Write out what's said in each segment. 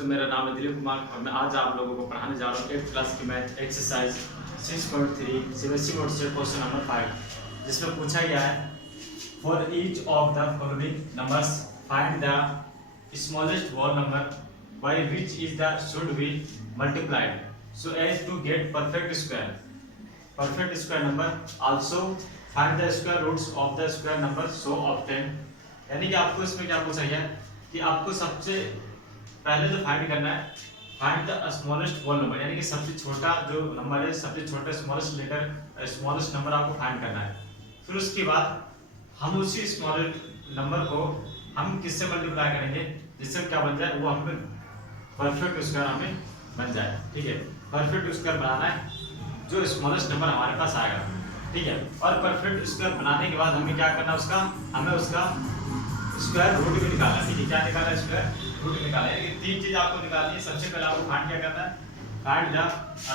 दोस्तों, मेरा नाम है दिलीप कुमार और मैं आज आप लोगों को पढ़ाने जा रहा हूँ 8th क्लास की मैथ एक्सरसाइज 6.3 सीबीएसई बोर्ड से क्वेश्चन नंबर 5, जिसमें पूछा गया है for each of the following numbers find the smallest whole number by which is the should be multiplied so as to get perfect square number also find the square roots of the square number so obtain. यानी कि आपको इसमें क्या पूछा गया कि आपको सबसे पहले जो फाइंड करना है, find the smallest whole number, यानी कि सबसे छोटा जो नंबर है, सबसे छोटा स्मॉलेस्ट नंबर आपको फाइंड करना है। फिर उसके बाद हम उसी स्मॉलेस्ट नंबर को हम किससे मल्टीप्लाई करेंगे जिससे क्या बन जाए, वो हमें परफेक्ट स्क्वायर हमें बन जाए। ठीक है, परफेक्ट स्क्वायर बनाना है जो स्मॉलेस्ट नंबर हमारे पास आएगा। ठीक है, और परफेक्ट स्क्वायर बनाने के बाद हमें क्या करना है, हमें उसका स्क्वायर रूट भी निकालना है। ठीक है, क्या निकाला, स्क्वायर रूट निकाला है। ये तीन चीज आपको निकालनी है। सबसे पहले आपको फाइंड क्या करना है, find the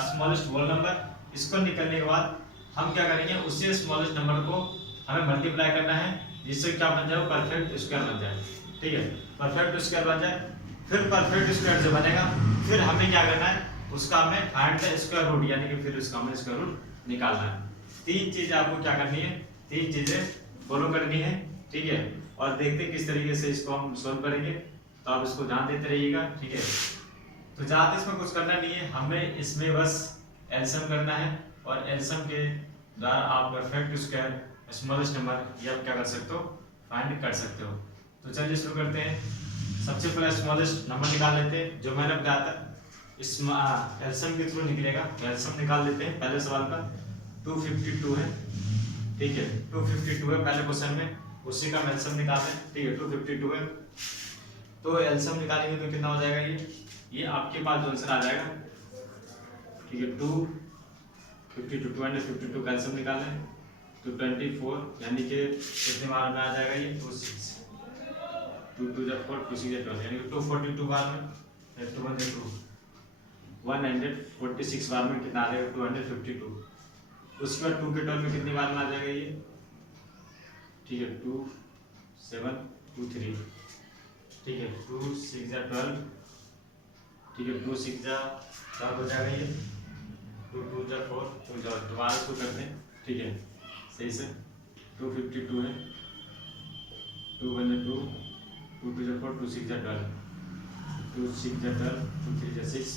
smallest whole number. इसको निकालने के बाद हम क्या करेंगे, उसी स्मॉलेस्ट नंबर को हमें मल्टीप्लाई करना है जिससे क्या बन जाए, परफेक्ट स्क्वायर बन जाए। ठीक है, परफेक्ट स्क्वायर बन जाए। फिर परफेक्ट स्क्वायर जो बनेगा, फिर हमें क्या करना है, उसका हमें फाइंड द स्क्वायर रूट, यानी कि फिर उसका हमें स्क्वायर रूट निकालना है। तीन चीज आपको क्या करनी है, तीन चीजें फॉलो करनी है। ठीक है, और देखते हैं किस तरीके से इसको हम सोल्व करेंगे, तो आप इसको ध्यान देते रहिएगा। ठीक है, तो ज़्यादा इसमें कुछ करना नहीं है, हमें इसमें बस एलसीएम करना है और एलसीएम के द्वारा आप परफेक्ट स्क्वायर स्मॉलेस्ट नंबर ये आप क्या कर सकते हो, फाइंड कर सकते हो। तो चलिए शुरू करते हैं। सबसे पहले स्मॉलेस्ट नंबर निकाल लेते हैं, जो मैंने बताया था एलसीएम के थ्रू निकलेगा। एलसीएम निकाल लेते हैं। पहले सवाल का 252 है। ठीक है, 252 है पहले क्वेश्चन में, उसी का एलसीएम निकालें। ठीक है, 252 है, तो एलसीएम निकालेंगे तो कितना हो जाएगा, ये आपके पास जो आंसर आ जाएगा। ठीक है, 252 252 का एलसीएम निकालें तो 24, यानी कि कितने बार में आ जाएगा, ये 26, 2 2 जा 4 2 6 जा 12, यानी कि 242 बार में 2 1 जा 2 146 बार में कितना आ जाएगा, 252। उसके बाद 2 के टर्म में कितनी बार में आ जाएगा ये। ठीक है, 2 7 2 3। ठीक है, 2 6 जा 12। ठीक है, 2 6 जा 12 हो जाएगा ये। 2 2 जा 4 2 जा, दोबारा इसको करते हैं। ठीक है, सही से 252 है, 2 1 जा 2 2 2 जा 4 2 6 जा 12 2 6 जा 12 2 3 जा 6।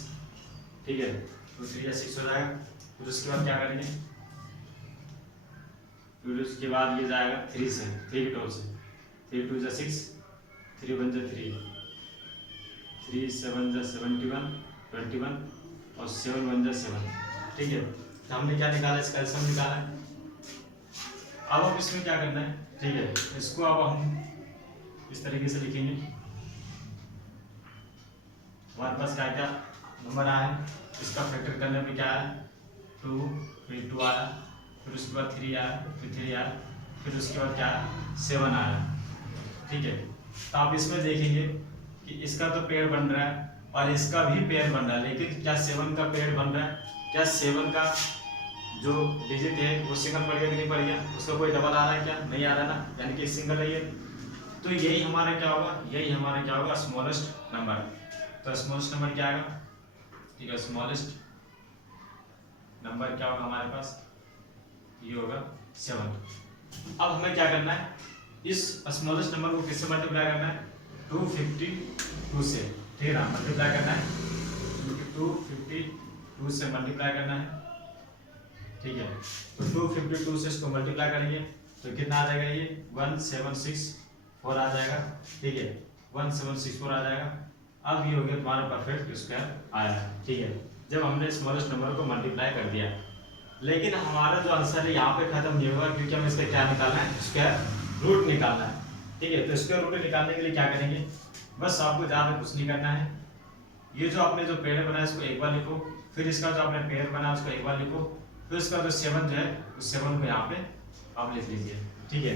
ठीक है, 2 3 जा 6 हो जाएगा। फिर उसके बाद क्या करेंगे, फिर उसके बाद ये जाएगा 3 से, 3 के टॉप से, 3 2 जा 6 3 1 जा 3 3 7 जा 71 21 और 7 1 जा 7। ठीक है, तो हमने क्या निकाला, इसका एलसीएम निकाला है। अब हम इसमें क्या करना है, ठीक है, इसको अब हम इस तरीके से लिखेंगे। हमारे पास क्या क्या नंबर आया है, इसका फैक्टर करने में क्या है, 2 फिर 2 आया, फिर उसके बाद 3 आया, फिर 3 आया, फिर उसके बाद क्या है, 7 आया। ठीक है, तो आप इसमें देखेंगे कि इसका तो पेड़ बन रहा है और इसका भी पेड़ बन रहा है, लेकिन क्या 7 का पेड़ बन रहा है, क्या 7 का जो डिजिट है वो सिंगल पड़ गया कि नहीं पड़ गया, उसका कोई डबल आ रहा है क्या, नहीं आ रहा ना, यानी कि सिंगल है ये। तो यही हमारा क्या होगा, यही हमारा क्या होगा, स्मॉलेस्ट नंबर। तो स्मॉलेस्ट नंबर क्या आएगा, ठीक है, स्मॉलेस्ट नंबर क्या होगा हमारे पास, ये होगा 7। अब हमें क्या करना है, इस स्मॉलेस्ट नंबर को किससे मल्टीप्लाई करना है, 252 से। ठीक है ना, मल्टीप्लाई करना है, 252 से मल्टीप्लाई करना है। ठीक है, तो 252 से इसको मल्टीप्लाई करेंगे तो कितना आ जाएगा, ये 1764 आ जाएगा। ठीक है, 1764 आ जाएगा। अब ये हो गया तुम्हारा परफेक्ट स्क्वायर आया। ठीक है, जब हमने स्मॉलेस्ट नंबर को मल्टीप्लाई कर दिया, लेकिन हमारा जो आंसर है यहाँ पे खत्म नहीं होगा, क्योंकि हमें इसका क्या निकालना है, स्क्वायर रूट निकालना है। ठीक है, तो स्क्वायर रूट निकालने के लिए क्या करेंगे, बस आपको ज़्यादा कुछ नहीं करना है। ये जो आपने जो पेड़ बनाया इसको एक बार लिखो, फिर इसका जो आपने पेड़ बनाया उसको एक बार लिखो, फिर इसका जो 7 जो है उस 7 को यहाँ पे आप लिख लीजिए। ठीक है,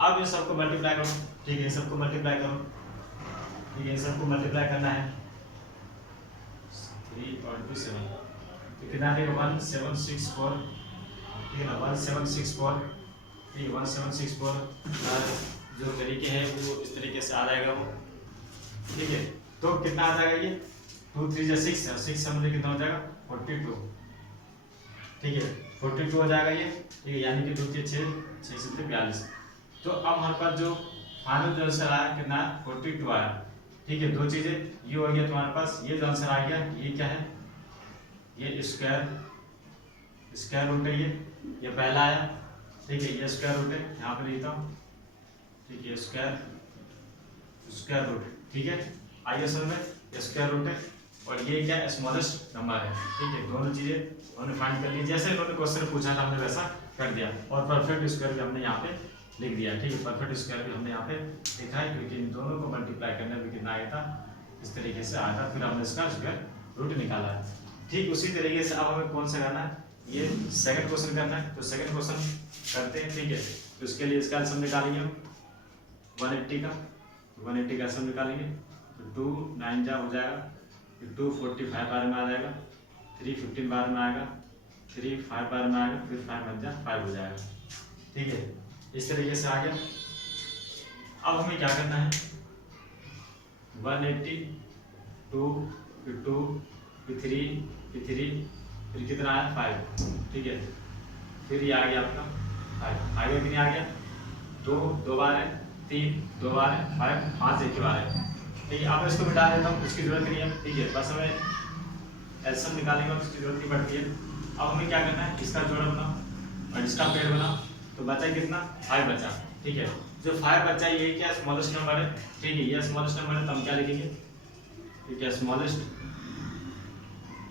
अब ये सबको मल्टीप्लाई करो। ठीक है, सबको मल्टीप्लाई करो। ठीक है, सबको मल्टीप्लाई करना है, 3 और 2 7, तो कितना देगा, 1764। ठीक है ना, 1764। ठीक है, 1764 जो तरीके हैं वो इस तरीके से आ जाएगा वो। ठीक है, तो कितना आ जाएगा ये 2 3 जा 6 है, 6 से मुझे कितना हो जाएगा 42, ठीक है 42 हो जाएगा ये, ठीक है, यानी कि 2 के 6 6 से 42। तो अब हमारे पास जो फाइनल जो आंसर आया कितना 42 आया, ठीक है। दो चीजें ये हो गया तुम्हारे पास, ये जो आंसर आ गया ये क्या है, ये स्क्वायर रूट है, ये पहला आया, ठीक है, ये स्क्वायर रूट है, यहाँ पे लिखता हूँ, ठीक है, स्क्वायर रूट, ठीक है, आइए असल में स्क्वायर रूट है, और ये क्या स्मॉलेस्ट नंबर है, ठीक है। दोनों चीजें उन्होंने फाइंड कर ली, जैसे इन्होंने क्वेश्चन पूछा था हमने वैसा कर दिया, और परफेक्ट स्क्वायर भी हमने यहाँ पे लिख दिया, ठीक है, परफेक्ट स्क्वायर भी हमने यहाँ पे लिखा है, क्योंकि इन दोनों को मल्टीप्लाई करने में कितना आया था, इस तरीके से आया था, फिर हमने इसका स्क्वायर रूट निकाला है। ठीक उसी तरीके से अब हमें कौन सा करना है, ये सेकंड क्वेश्चन करना है, तो सेकंड क्वेश्चन करते हैं, ठीक है। तो इसके लिए इसका आंसर निकालेंगे हम 180 का, 180 का आंसर निकालेंगे, तो 2 9 जा हो जाएगा, फिर 2 45 बार में आ जाएगा, 3 15 बार में आएगा, 3 5 बार में आएगा, फिर 5 बन जा 5 हो जाएगा, ठीक है, इस तरीके से आ गया। अब हमें क्या करना है, 180 2 फिर 2 फिर 3 फिर कितना आया 5, ठीक है, फिर ये आ गया आपका 5, आगे कितनी आ गया 2 बार है, 3 2 बार है, 5 5 एक बार है, ठीक है। अब इसको मिटा देता हूँ, इसकी जरूरत नहीं है, ठीक है, बस हमें एलसीएम निकालेंगे, उसकी जरूरत नहीं पड़ती है। अब हमें क्या करना है, इसका जोड़ बनाओ और इसका पेड़ बनाओ, तो बचा कितना 5 बचा, ठीक है। जो 5 बचा ये क्या स्मॉलेस्ट नंबर है, ठीक है, ये स्मॉलेस्ट नंबर है, तो हम क्या लिखेंगे, ठीक है, स्मॉलेस्ट,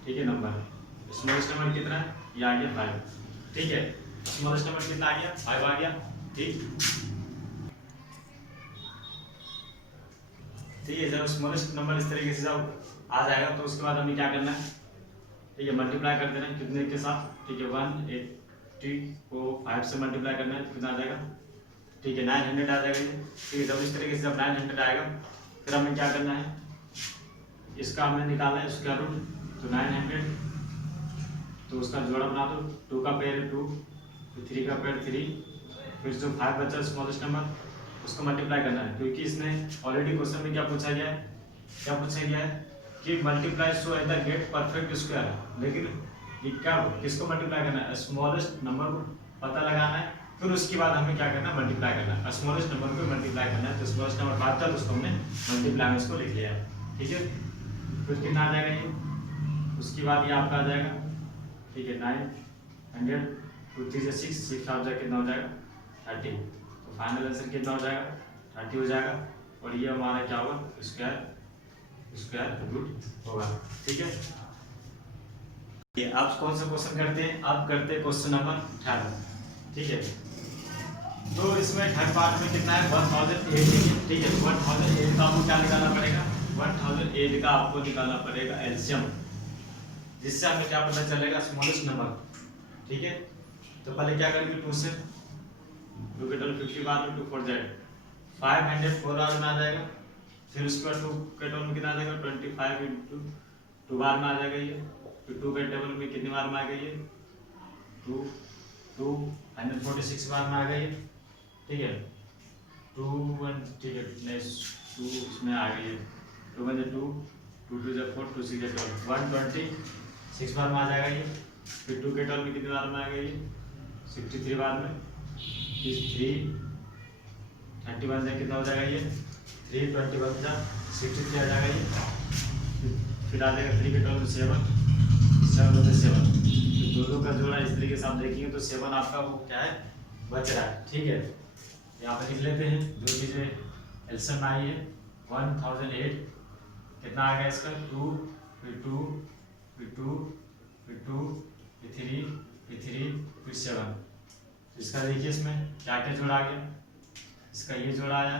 ठीक है, नंबर, स्मॉलेस्ट नंबर कितना है, ये आ गया 5, ठीक है, स्मॉलेस्ट नंबर कितना आ गया 5 आ गया, ठीक, ठीक है। जब स्मॉलेस्ट नंबर इस तरीके से जब आ जाएगा तो उसके बाद हमें क्या करना है, ठीक है, मल्टीप्लाई कर देना है कितने के साथ, ठीक है, 180 को 5 से मल्टीप्लाई करना है, तो कितना आ जाएगा, ठीक है, 900 आ जाएगा ये, ठीक है। जब इस तरीके से जब 900 आएगा फिर हमें क्या करना है, इसका हमने निकाला है स्क्वायर रूट, तो 900, तो उसका जोड़ा बना दो, 2 का पेयर है 2, फिर 3 का पेयर 3, फिर जो 5 बचा स्मॉलेस्ट नंबर उसको मल्टीप्लाई करना है, क्योंकि इसमें ऑलरेडी क्वेश्चन में क्या पूछा गया है कि multiply so at the gate perfect square, लेकिन ये क्या किसको मल्टीप्लाई करना है, स्मॉलेस्ट नंबर को पता लगाना है, फिर उसके बाद हमें क्या करना है, मल्टीप्लाई करना है, स्मॉलेस्ट नंबर को मल्टीप्लाई करना है, तो स्मॉलेस्ट नंबर 5 था तो उसको हमने मल्टीप्लाई में इसको लिख लिया, ठीक है। फिर कितना आ जाएगा ये, उसके बाद ये आपका आ जाएगा, ठीक है, 900 2 3 से 6 आ जाएगा, कितना हो जाएगा 30, तो फाइनल आंसर कितना हो जाएगा 30 हो जाएगा, और ये हमारा क्या होगा स्क्वायर रूट होगा, ठीक है। ये आप कौन सा क्वेश्चन करते हैं, आप करते हैं क्वेश्चन नंबर 18, ठीक है। तो इसमें थर्ड पार्ट में कितना है 1008, ठीक है, 1008 का आपको क्या निकालना पड़ेगा, 1008 का आपको निकालना पड़ेगा एलसीएम, जिससे हमें क्या पता चलेगा स्मॉलेस्ट नंबर, ठीक है। तो पहले क्या करेंगे 2 से 2 के टर्म 50 बार में 2 4 जेड 504 बार में आ जाएगा, फिर उसके बाद 2 के टर्म में कितना आ जाएगा 25 इंटू 2 बार में आ जाएगा ये, फिर 2 के टेबल में कितनी बार में आ गई ये 246 बार में आ गई है, ठीक है, 2 1 ठीक है, नहीं 2 इसमें आ गई है, 2 1 2 2 2 4 2 6 12 126 बार में आ जाएगा ये, फिर 2 के टर्म में कितनी बार में आ गई है 63 बार में, 3 31 से कितना हो जाएगा ये 321 जा 63 आ जाएगा ये, फिर आ जाएगा 3 के टर्म में 7 होते 7, तो दोनों का जोड़ा इस तरीके से आप देखेंगे तो 7 आपका वो क्या है बच रहा है, ठीक है। यहाँ पर लिख लेते हैं जो चीज़ें एलसीएम आई है 1008 कितना आ गया इसका 2 फिर 2 फिर 2 फिर 2 फिर 3 फिर 3 फिर 7, इसका देखिए इसमें क्या क्या जोड़ा आ गया, इसका ये जोड़ा आया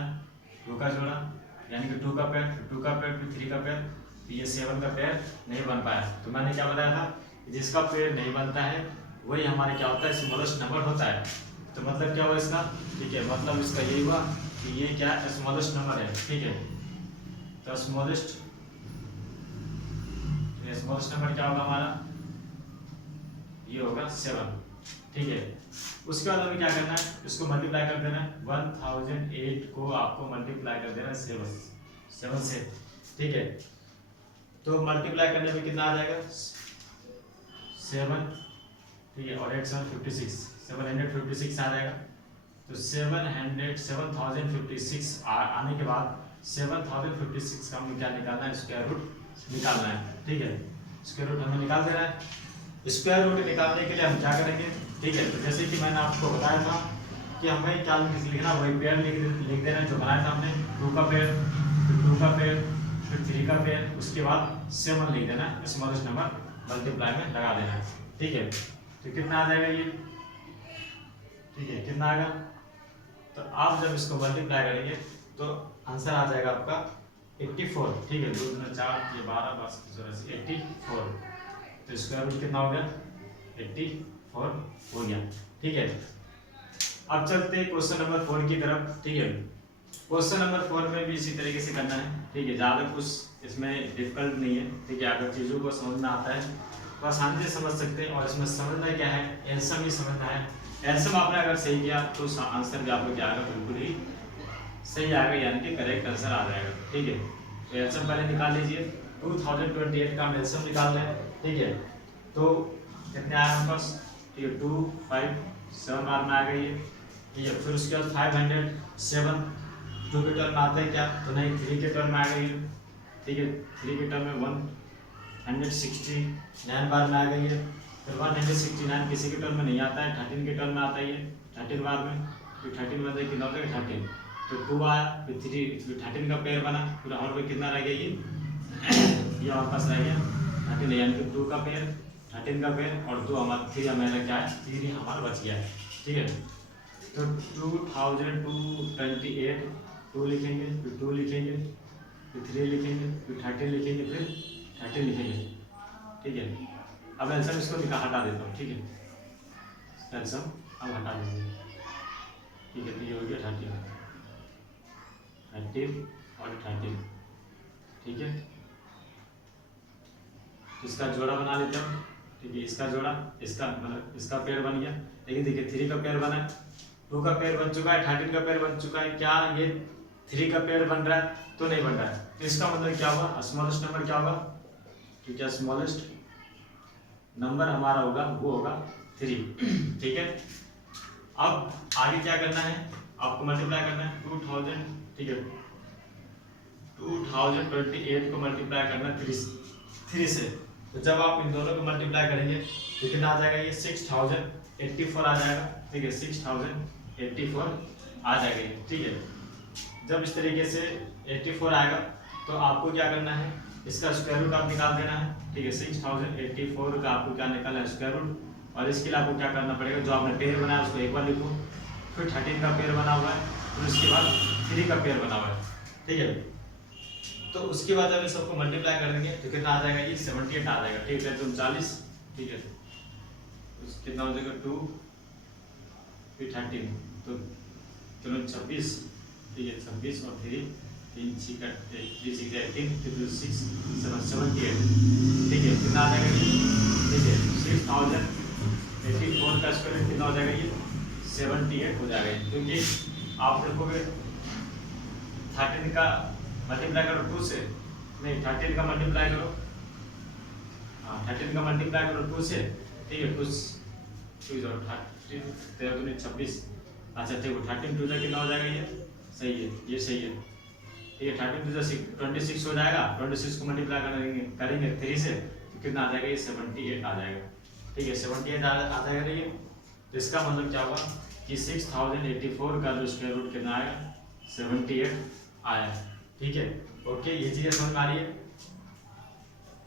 2 का जोड़ा यानी कि 2 का पेयर फिर 2 का पेयर फिर 3 का पेयर, तो ये 7 का पेयर नहीं बन पाया, तो मैंने क्या बताया था जिसका पेयर नहीं बनता है वही हमारे क्या होता है स्मॉलेस्ट नंबर होता है, तो मतलब क्या हुआ इसका, ठीक है, मतलब इसका यही हुआ कि ये क्या स्मॉलेस्ट नंबर है, ठीक है। तो स्मॉलेस्ट नंबर क्या होगा हमारा, ये होगा 7, ठीक है। उसके बाद हमें क्या करना है, इसको मल्टीप्लाई कर देना है, 1008 को आपको मल्टीप्लाई कर देना है 7 से, ठीक है। तो मल्टीप्लाई करने में कितना आ जाएगा 7, ठीक है, और 8 7 56, 756 आ जाएगा। तो 7056 आने के बाद 7056 का हमें क्या निकालना है, स्क्वायर रूट निकालना है, ठीक है। स्क्वायर रूट हमें निकाल देना है। स्क्वायर रूट निकालने के लिए हम क्या करेंगे, ठीक है। तो जैसे कि मैंने आपको बताया था कि हमें क्या लिखना, वही पेयर लिख देना जो बनाया था हमने, 2 का पेयर, फिर 2 का पेयर, फिर 3 का पेयर, उसके बाद 7 लिख देना, स्मॉलेस्ट नंबर मल्टीप्लाई में लगा देना है, ठीक है। तो कितना आ जाएगा ये, ठीक है, कितना आएगा, तो आप जब इसको मल्टीप्लाई करेंगे तो आंसर आ जाएगा आपका 84, ठीक है। 2 दूना 4, ये 12, 84, तो स्क्वायर रूट कितना हो गया 84 हो गया, ठीक है। अब चलते हैं क्वेश्चन नंबर 4 की तरफ, ठीक है। क्वेश्चन नंबर 4 में भी इसी तरीके से करना है, ठीक है। ज़्यादा कुछ इसमें डिफिकल्ट नहीं है, ठीक है। अगर चीज़ों को समझ में आता है तो आसानी से समझ सकते हैं। और इसमें समझना क्या है, एलसीएम ही समझना है। एलसीएम आपने अगर सही किया तो आंसर भी आपको क्या आएगा, बिल्कुल ही सही आएगा, यानी कि करेक्ट आंसर आ जाएगा, ठीक है। तो एलसीएम पहले निकाल लीजिए। 2028 का हम एलसीएम निकाल रहे हैं, ठीक है। तो कितने आए हमारे पास, ठीक है, 2 5 7 बार में आ गई है, ठीक है। फिर उसके बाद 507 2 के टर्म में आता है क्या, तो नहीं, 3 के टर्म में आ गई है, ठीक है। 3 के टर्म में 169 बार में आ गई है। फिर 169 किसी के टर्म में नहीं आता है, 13 के टर्म में आता है, 13 बार में। फिर 13 में कितना होता है 13, तो 2 आया, फिर 3, फिर 13 का पेयर बना, फिर हमारे पे कितना रह गया ये हमारे पास रह गया 13, यानी कि 2 का पेयर, 13 का पेयर और 2 हमारा 3 हमारा क्या है, 3 हमारा बच गया है, ठीक है। तो 2028 2 लिखेंगे, फिर 2 लिखेंगे, फिर 3 लिखेंगे, फिर 13 लिखेंगे, फिर 13 लिखेंगे, ठीक है। अब एलसीएम इसको हटा देता हूँ, ठीक है। एलसीएम अब हटा दीजिए, ठीक है। तो ये हो गया 13 और 13, ठीक है। इसका जोड़ा बना लेते हैं, ठीक है। इसका जोड़ा, इसका मतलब इसका पेयर बन गया, लेकिन देखिए 3 का पेयर बना है, 2 का पेयर बन चुका है, 13 का पेयर बन चुका है, क्या ये 3 का पेयर बन रहा है, तो नहीं बन रहा है। तो इसका मतलब क्या होगा, स्मॉलेस्ट नंबर क्या होगा, तो क्या स्मॉलेस्ट नंबर हमारा होगा, वो होगा 3, ठीक है। अब आगे क्या करना है, आपको मल्टीप्लाई करना है 2000, ठीक है। 2028 को मल्टीप्लाई करना है 3 से। तो जब आप इन दोनों को मल्टीप्लाई करेंगे तो कितना आ जाएगा, ये 6084 आ जाएगा, ठीक है। 6084 आ जाएगा ये, ठीक है। जब इस तरीके से 84 आएगा तो आपको क्या करना है, इसका स्क्वायर रूट आप निकाल देना है, ठीक है। 6084 का आपको क्या निकालना है, स्क्वायर रूट। और इसके लिए आपको क्या करना पड़ेगा, जो आपने पेयर बनाया उसको एक बार लिखो, फिर 13 का पेयर बना हुआ है, फिर उसके बाद 3 का पेयर बना हुआ है, ठीक है। तो उसके बाद जब सबको मल्टीप्लाई कर देंगे तो कितना आ जाएगा, ये 78 आ जाएगा, ठीक है। 39, ठीक है। कितना हो जाएगा 2 फिर 13, तो चलो 26, ठीक है। 26 और 3 3 6 18, फिर 6 7 78, ठीक है। कितना आ जाएगा ये, ठीक है। 6084 का स्क्वायर कितना हो जाएगा, ये 78 हो जाएगा, क्योंकि आप देखोगे 13 का मल्टीप्लाई करो 2 से, नहीं 13 का मल्टीप्लाई करो, हाँ 13 का मल्टीप्लाई करो 2 से, ठीक है। 2 13 13 26, अच्छा ठीक है। 13 2 कितना हो जाएगा, ये सही है, ये सही है, ठीक है। 13 2 26 हो जाएगा, 26 को मल्टीप्लाई करेंगे 3 से तो कितना आ जाएगा, ये 78 आ जाएगा, ठीक है। 78 आ जाएगा, ये तो इसका मतलब क्या हुआ कि 6084 का जो स्क्वायर रूट कितना आएगा, 78 आया, ठीक है। ओके, ये चीजें समझ में आ रही है।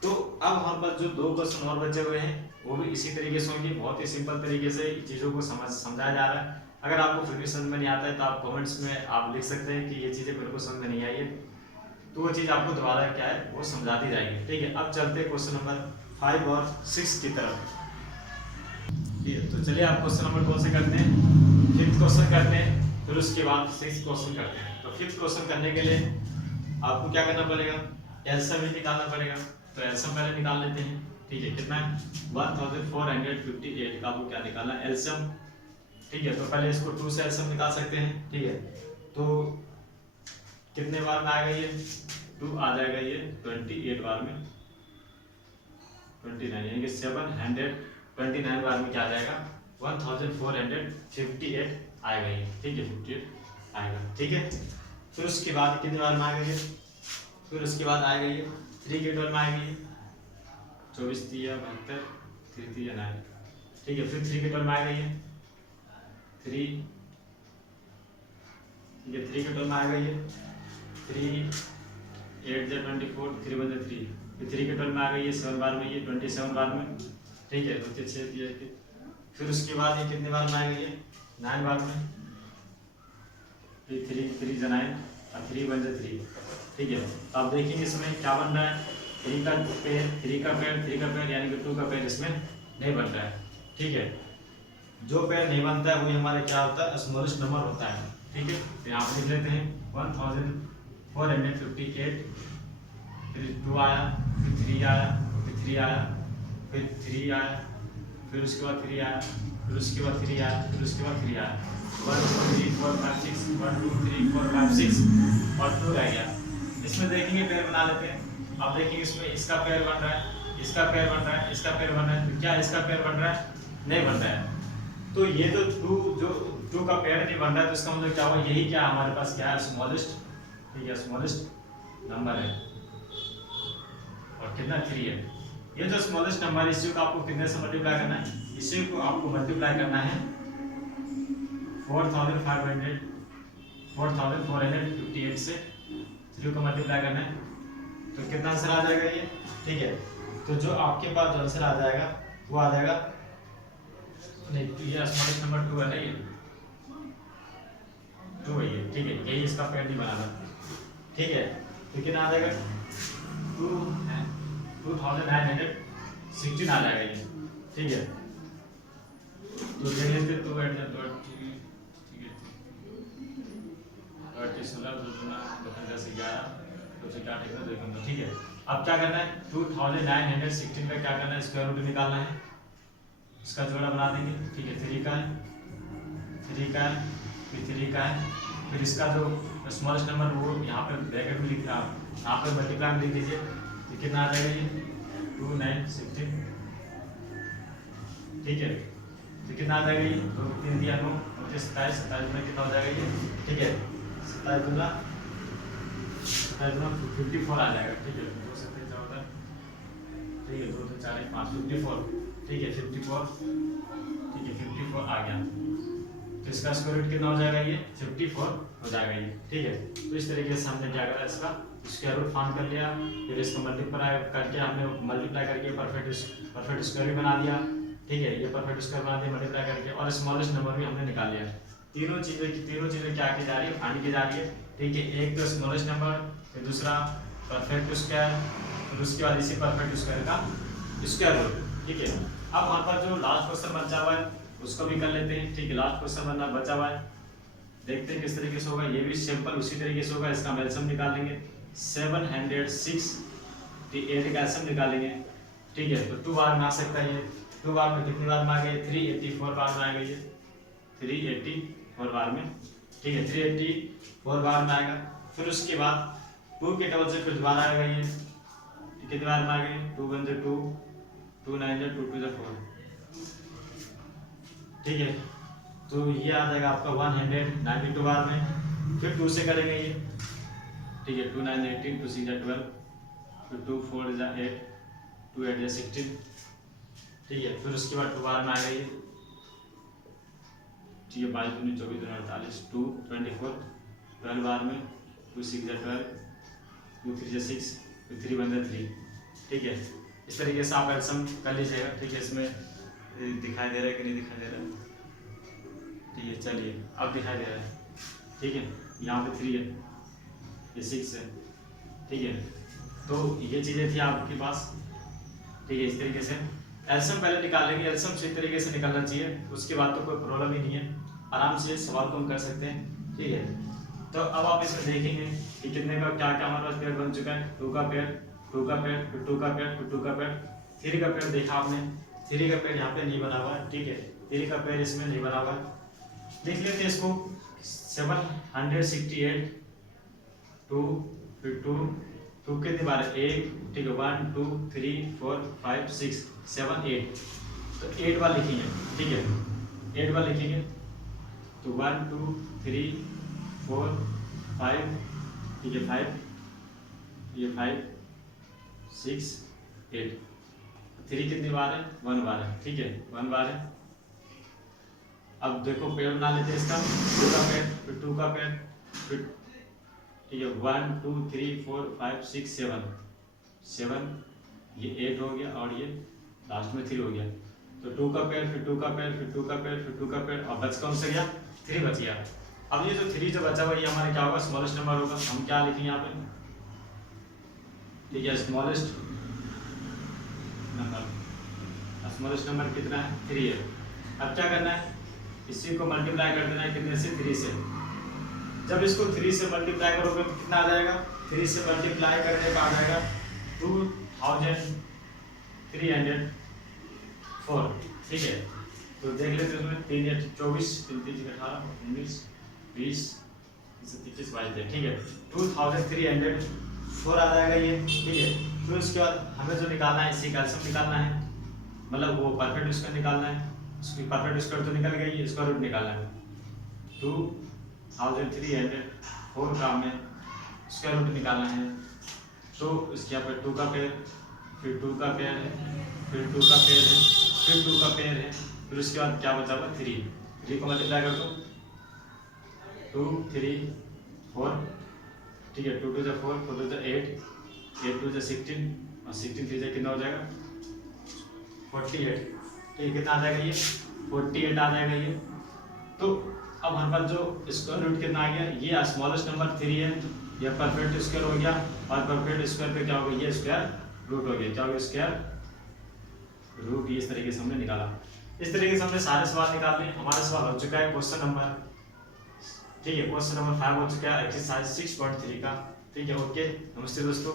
तो अब हमारे पास जो 2 क्वेश्चन और बचे हुए हैं वो भी इसी तरीके से होंगे, बहुत ही सिंपल तरीके से चीज़ों को समझाया जा रहा है। अगर आपको फिर भी समझ में नहीं आता है तो आप कमेंट्स में आप लिख सकते हैं कि ये चीज़ें मेरे को समझ में नहीं आई है, तो वो चीज़ आपको दोबारा क्या है वो समझा दी जाएगी, ठीक है। अब चलते हैं क्वेश्चन नंबर 5 और 6 की तरफ, ठीक है। तो चलिए आप क्वेश्चन नंबर कौन से करते हैं, 5th क्वेश्चन करते हैं, फिर उसके बाद 6th क्वेश्चन करते हैं। तो 5th क्वेश्चन करने के लिए आपको क्या करना पड़ेगा, एलसीएम भी निकालना पड़ेगा। तो एलसीएम पहले निकाल लेते हैं, ठीक है। कितना है 1458 का आपको क्या निकालना है, एलसीएम, ठीक है। तो पहले इसको 2 से एलसीएम निकाल सकते हैं, ठीक है। तो कितने बार में आएगा ये 2 आ जाएगा ये 28 बार में 29, यानी कि 729 बार में क्या आ जाएगा 1458 आएगा ये, ठीक है 58 आएगा, ठीक है। फिर उसके बाद कितने बार में आएगा ये, फिर उसके बाद आएगा ये 3 के टोल में आएगा ये 24 3 72 3 3 9, ठीक है। फिर 3 के टोल में आएगा ये 3, ठीक है 3 के टोल में आएगा ये 3 8 24 3 1 3, फिर 3 के टोल में आएगा ये 7 बार में ये 27 बार में, ठीक है 2 6 दिया। फिर उसके बाद ये कितने बार में आएगा ये 9 बार में, फिर 3 3 9 और 3 1 3, ठीक है। तो आप देखेंगे इसमें क्या बन रहा है 3 का पेयर यानी कि 2 का पेयर इसमें नहीं बन रहा है, ठीक है। जो पेयर नहीं बनता है वही हमारे क्या होता है स्मॉलेस्ट नंबर होता है, ठीक है। तो यहाँ पर लिख लेते हैं 1458, फिर 2 आया, फिर 3 आया, फिर 3 आया, फिर 3 आया, फिर उसके बाद 3 आया, फिर उसके बाद 3 आया, फिर उसके बाद 3 आया 1 2 3 4 5 6 1 2 3 4 5 6 और 2 रह गया। इसमें देखेंगे पेयर बना लेते हैं। अब देखिए इसमें इसका पेयर बन रहा है, इसका पेयर बन रहा है, इसका पेयर बन रहा है, तो क्या इसका पेयर बन रहा है, नहीं बन रहा है। तो ये तो 2 का पेयर नहीं बन रहा है, तो इसका मतलब क्या हुआ, यही क्या हमारे पास क्या है स्मॉलेस्ट, ठीक है स्मॉलेस्ट नंबर है। और कितना 3 है, ये जो स्मॉलेस्ट नंबर है इसी को आपको कितने से मल्टीप्लाई करना है, इसी को आपको मल्टीप्लाई करना है 4458 से 3 को मल्टीप्लाई करना है, तो कितना आंसर आ जाएगा ये, ठीक है। तो जो आपके पास जो आंसर आ जाएगा वो आ जाएगा, नहीं तो ये स्मॉलेस्ट नंबर 2 है ना, ये 2 है ये, ठीक है, यही इसका पेयर नहीं बनाना, ठीक है। तो कितना आ जाएगा 2916 आ जाएगा ये, ठीक है। तो देख लेते 2 ऐड कर 2 ठीक है 16 2 10 11 2 से 8 देखूंगा, ठीक है। अब क्या करना है 2916 का क्या करना है स्क्वायर रूट निकालना है, इसका जोड़ा बना देंगे, ठीक है 3 का है, 3 का है, फिर 3 का है, फिर इसका जो स्मॉलेस्ट नंबर वो यहाँ पे ब्रैकेट में लिख, यहाँ पे मल्टीप्लाई में लिख दीजिए, तो कितना आ जाएगा ये 2916, ठीक है। तो कितना आ जाएगा ये 2 3 दिया 9 27 27 में कितना हो जाएगा ये, ठीक है 27 दूना 54 आ जाएगा, ठीक है 2 से 3 14, ठीक है 2 2 4 5 54, ठीक है 54, ठीक है 54 आ गया। तो इसका स्क्वायर रूट कितना हो जाएगा ये 54 हो जाएगा ये, ठीक है। तो इस तरीके से हमने क्या करा इसका स्क्वायर रूट फाइंड कर लिया, फिर इसको मल्टीप्लाई करके हमने मल्टीप्लाई करके परफेक्ट स्क्वायर भी बना दिया, ठीक है। ये परफेक्ट स्क्वायर बना दिया मल्टीप्लाई करके, और स्मॉलेस्ट नंबर भी हमने निकाल लिया। तीनों चीजें क्या की जा रही है फाइंड की जा रही है, ठीक है। एक तो स्मॉलेस्ट नंबर, फिर दूसरा परफेक्ट स्क्वायर, फिर उसके बाद इसी परफेक्ट स्क्वायर का स्क्वायर रूट, ठीक है। अब हमारे पास जो लास्ट क्वेश्चन बचा हुआ है उसको भी कर लेते हैं, ठीक है। लास्ट क्वेश्चन बनना बचा हुआ है, देखते हैं किस तरीके से होगा। ये भी सिंपल उसी तरीके से होगा, इसका हम एलसीएम निकालेंगे 768 का एलसीएम निकालेंगे, ठीक है। तो 2 बार में आ सकता है ये, 2 बार में कितनी बार में आ गया 384 बार में आएगा ये 384 बार में, ठीक है 384 बार में आएगा। फिर उसके बाद 2 के डबल से फिर दोबारा आएगा ये, कितनी बार में आ गए 2 1 2 2 9 2 2 4, ठीक है। तो ये आ जाएगा आपका 192 बार में। फिर 2 से करेंगे ये, ठीक है 2 9 18 2 6 12, फिर 2 4 8 2 8 16, ठीक है। फिर उसके बाद 2 बार में आ गई, ठीक है 22 दूनी 24 दूनी 48 2 24, 12 बार में 2 6 12 2 3 6 2 3 1 3, ठीक है। इस तरीके से आप एलसीएम कर लीजिएगा, ठीक है। इसमें दिखाई दे रहा है कि नहीं दिखाई दे रहा है, ठीक है चलिए अब दिखाई दे रहा है, ठीक है। यहाँ पे 3 है, ये 6 है, ठीक है। तो ये चीज़ें थी आपके पास, ठीक है। इस तरीके से एलसीएम पहले निकालेंगे, एलसीएम सही तरीके से निकालना चाहिए, उसके बाद तो कोई प्रॉब्लम ही नहीं है, आराम से सवाल को हम कर सकते हैं, ठीक है। तो अब आप इसमें देखेंगे कि कितने का क्या क्या हमारे पास पेयर बन चुका है, 2 का पेयर, 2 का पेयर, फिर 2 का पेयर, फिर 2 का पेयर, 3 का पेयर देखा आपने, 3 का पेयर यहाँ पे नहीं बना हुआ है, ठीक है 3 का पेयर इसमें नहीं बना हुआ है। देख लेते हैं इसको 768 2 फिर 2 टू कितनी बार है, 1, ठीक है, 1 2 3 4 5 6 7 8, तो 8 बार लिखेंगे, ठीक है, 8 बार लिखेंगे, तो 1 2 3 4 5, ठीक है, 5, ये 5 6 8, 3 कितनी बार है, 1 बार है, ठीक है, 1 बार है। अब देखो पेड़ बना लेते हैं इसका, 2 का पेड़, फिर 2 का पेड़, फिर ठीक है, 1 2 3 4 5 6 7, ये 8 हो गया और ये लास्ट में 3 हो गया, तो 2 का पेड़, फिर 2 का पेड़, फिर 2 का पेड़, फिर 2 का पेड़, और बच कौन सा गया, 3 बच गया। अब ये जो 3 जो बचा हुआ ये हमारे क्या होगा, स्मॉलेस्ट नंबर होगा। हम क्या लिखेंगे यहाँ पे, ठीक है, स्मॉलेस्ट नंबर कितना है, 3 है। अब क्या करना है, इसी को मल्टीप्लाई कर देना है कितने से, 3 से। जब इसको 3 से मल्टीप्लाई करोगे तो कितना आ जाएगा, 3 से मल्टीप्लाई करने का आ जाएगा 2304, ठीक है। तो देख लेते हैं उसमें 3 या 24, 3 3 18 19 20 21 22, ठीक है, 2304 आ जाएगा ये, ठीक है। फिर उसके बाद हमें जो निकालना है, इसी का एलसीएम निकालना है, मतलब वो परफेक्ट स्क्वायर निकालना है। इसकी परफेक्ट स्क्वायर तो निकल गई, स्क्वायर रूट निकालना है। 2304 का हमें स्क्वायर रूट निकालना है, तो इसके यहाँ पर 2 का पेयर, फिर 2 का पेयर है, फिर 2 का पेयर है, फिर 2 का पेयर है, फिर उसके बाद क्या बचा हुआ, 3 को मल्टीप्लाई कर दो, 2 3 4, ठीक है, 2 2 जा 4, 4 2 जा 8, 8 2 जा 16, और 16 3 जा कितना हो जाएगा, 48, ठीक है, कितना आ जाएगा ये, 48 आ जाएगा ये। तो अब हमारे पास जो स्क्वायर रूट कितना आ गया, ये स्मॉलेस्ट नंबर 3 है, यह परफेक्ट स्क्वायर हो गया, और परफेक्ट स्क्वायर पे क्या हो गया, ये स्क्वायर रूट हो गया, क्या हो गया, स्क्वायर रूट। ये इस तरीके से हमने निकाला। इस तरीके से हमने सारे सवाल निकाल लिए। हमारा सवाल हो चुका है क्वेश्चन नंबर, ठीक है, क्वेश्चन नंबर 5 हो चुका है एक्सरसाइज 6.3 का, ठीक है। ओके, नमस्ते दोस्तों।